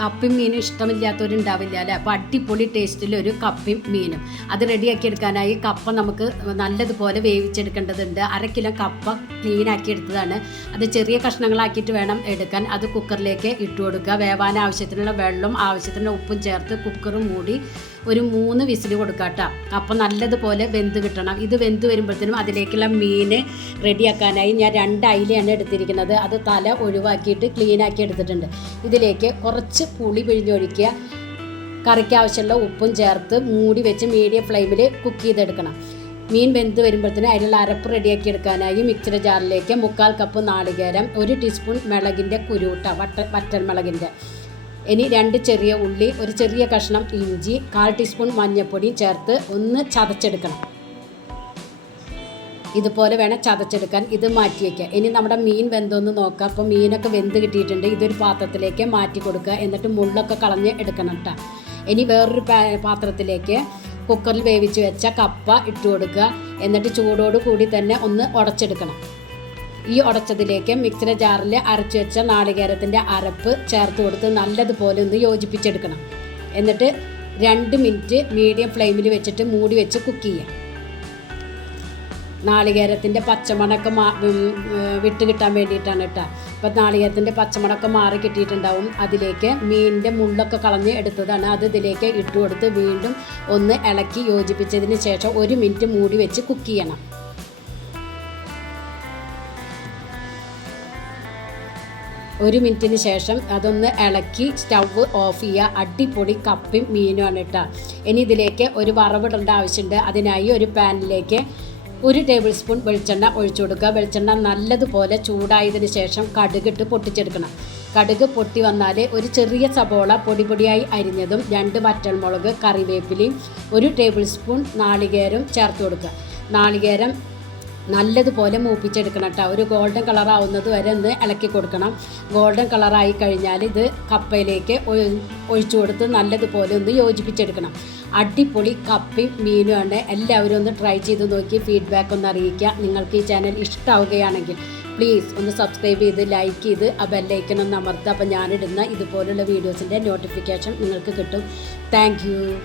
കപ്പയും മീനും ഇഷ്ടമില്ലാത്തവരുണ്ടാവില്ല അല്ലേ? അപ്പോൾ അടിപൊളി ടേസ്റ്റിലൊരു ഒരു മീനും. അത് റെഡിയാക്കി എടുക്കാനായി കപ്പ നമുക്ക് നല്ലതുപോലെ വേവിച്ചെടുക്കേണ്ടതുണ്ട്. അര കിലോ കപ്പ ക്ലീൻ ആക്കി എടുത്തതാണ് അത് ചെറിയ കഷ്ണങ്ങളാക്കിയിട്ട് വേണം എടുക്കാൻ. അത് കുക്കറിലേക്ക് ഇട്ട് കൊടുക്കുക വേവാൻ ആവശ്യത്തിനുള്ള വെള്ളം ആവശ്യത്തിനുള്ള ഉപ്പും ചേർത്ത് കുക്കർ മൂടി ഒരു മൂന്ന് വിസിൽ കൊടുക്കാട്ടോ. കേട്ടോ അപ്പം നല്ലതുപോലെ വെന്ത് കിട്ടണം. ഇത് വെന്ത് വരുമ്പോഴത്തേനും അതിലേക്കുള്ള മീൻ റെഡിയാക്കാനായി ഞാൻ രണ്ട് അയിലയാണ് എടുത്തിരിക്കുന്നത്. അത് തല ഒഴിവാക്കിയിട്ട് ക്ലീനാക്കി എടുത്തിട്ടുണ്ട്. ഇതിലേക്ക് കുറച്ച് പുളി പിഴിഞ്ഞൊഴിക്കുക. കറിക്ക് ആവശ്യമുള്ള ഉപ്പും ചേർത്ത് മൂടി വെച്ച് മീഡിയം ഫ്ലെയിമിൽ കുക്ക് ചെയ്തെടുക്കണം. മീൻ വെന്ത് വരുമ്പോഴത്തേനും അതിനുള്ള അരപ്പ് റെഡിയാക്കി എടുക്കാനായി മിക്സിയുടെ ജാറിലേക്ക് മുക്കാൽ കപ്പ് നാളികേരം ഒരു ടീസ്പൂൺ മിളകിന്റെ കുരുട്ട വട്ട വറ്റൽ മിളകിന്റെ ഇനി രണ്ട് ചെറിയ ഉള്ളി ഒരു ചെറിയ കഷ്ണം ഇഞ്ചി കാൽ ടീസ്പൂൺ മഞ്ഞൾപ്പൊടി ചേർത്ത് ഒന്ന് ചതച്ചെടുക്കണം. ഇതുപോലെ വേണം ചതച്ചെടുക്കാൻ. ഇത് മാറ്റി വയ്ക്കുക ഇനി നമ്മുടെ മീൻ വെന്തോന്ന് നോക്കാം. അപ്പോൾ മീനൊക്കെ വെന്ത് കിട്ടിയിട്ടുണ്ട്. ഇതൊരു പാത്രത്തിലേക്ക് മാറ്റി കൊടുക്കുക. എന്നിട്ട് മുള്ളൊക്കെ കളഞ്ഞ് എടുക്കണം കേട്ടോ ഇനി വേറൊരു പാത്രത്തിലേക്ക് കുക്കറിൽ വേവിച്ച് വെച്ച കപ്പ ഇട്ട് കൊടുക്കുക. എന്നിട്ട് ചൂടോട് കൂടി തന്നെ ഒന്ന് ഉടച്ചെടുക്കണം. ഈ ഉടച്ചതിലേക്ക് മിക്സിയുടെ ജാറിൽ അരച്ചു വെച്ച നാളികേരത്തിന്റെ അരപ്പ് ചേർത്ത് കൊടുത്ത് നല്ലതുപോലെ ഒന്ന് യോജിപ്പിച്ചെടുക്കണം. എന്നിട്ട് രണ്ട് മിനിറ്റ് മീഡിയം ഫ്ലെയിമിൽ വെച്ചിട്ട് മൂടി വെച്ച് കുക്ക് ചെയ്യാം. നാളികേരത്തിന്റെ പച്ചമണക്കം മാ വിട്ട് കിട്ടാൻ വേണ്ടിയിട്ടാണ് കേട്ടോ. അപ്പം നാളികേരത്തിന്റെ പച്ചമണക്കം മാറി കിട്ടിയിട്ടുണ്ടാവും. അതിലേക്ക് മീനിന്റെ മുള്ളൊക്കെ കളഞ്ഞ് എടുത്തതാണ്. അത് ഇതിലേക്ക് ഇട്ട് കൊടുത്ത് വീണ്ടും ഒന്ന് ഇളക്കി യോജിപ്പിച്ചതിന് ശേഷം ഒരു മിനിറ്റ് മൂടി വെച്ച് കുക്ക് ചെയ്യണം. ഒരു മിനിറ്റിന് ശേഷം അതൊന്ന് ഇളക്കി സ്റ്റവ് ഓഫ് ചെയ്യുക. അടിപൊളി കപ്പയും മീനുമാണ് കേട്ടോ. ഇനി ഇതിലേക്ക് ഒരു വറവിടേണ്ട ആവശ്യമുണ്ട്. അതിനായി ഒരു പാനിലേക്ക് ഒരു ടേബിൾ സ്പൂൺ വെളിച്ചെണ്ണ ഒഴിച്ചു കൊടുക്കുക. വെളിച്ചെണ്ണ നല്ലതുപോലെ ചൂടായതിന് ശേഷം കടുകിട്ട് പൊട്ടിച്ചെടുക്കണം. കടുക് പൊട്ടി വന്നാൽ ഒരു ചെറിയ സബോള പൊടി പൊടിയായി അരിഞ്ഞതും രണ്ട് വറ്റൽമുളക് കറിവേപ്പിലയും ഒരു ടേബിൾ സ്പൂൺ നാളികേരം ചേർത്ത് കൊടുക്കുക. നാളികേരം നല്ലതുപോലെ മൂപ്പിച്ചെടുക്കണം കേട്ടോ. ഒരു ഗോൾഡൻ കളർ ആവുന്നത് വരെ ഒന്ന് ഇളക്കി കൊടുക്കണം. ഗോൾഡൻ കളറായി കഴിഞ്ഞാൽ ഇത് കപ്പയിലേക്ക് ഒഴി- ഒഴിച്ചു കൊടുത്ത് നല്ലതുപോലെ ഒന്ന് യോജിപ്പിച്ചെടുക്കണം. അടിപൊളി കപ്പയും മീനുമാണ് എല്ലാവരും ഒന്ന് ട്രൈ ചെയ്ത് നോക്കി ഫീഡ്ബാക്ക് ഒന്ന് അറിയിക്കുക. നിങ്ങൾക്ക് ഈ ചാനൽ ഇഷ്ടമാവുകയാണെങ്കിൽ പ്ലീസ് ഒന്ന് സബ്സ്ക്രൈബ് ചെയ്ത് ലൈക്ക് ചെയ്ത് ആ ബെല്ലൈക്കൺ ഒന്ന് അമർത്തുക. അപ്പോൾ ഞാനിടുന്ന ഇതുപോലുള്ള വീഡിയോസിന്റെ നോട്ടിഫിക്കേഷൻ നിങ്ങൾക്ക് കിട്ടും. താങ്ക്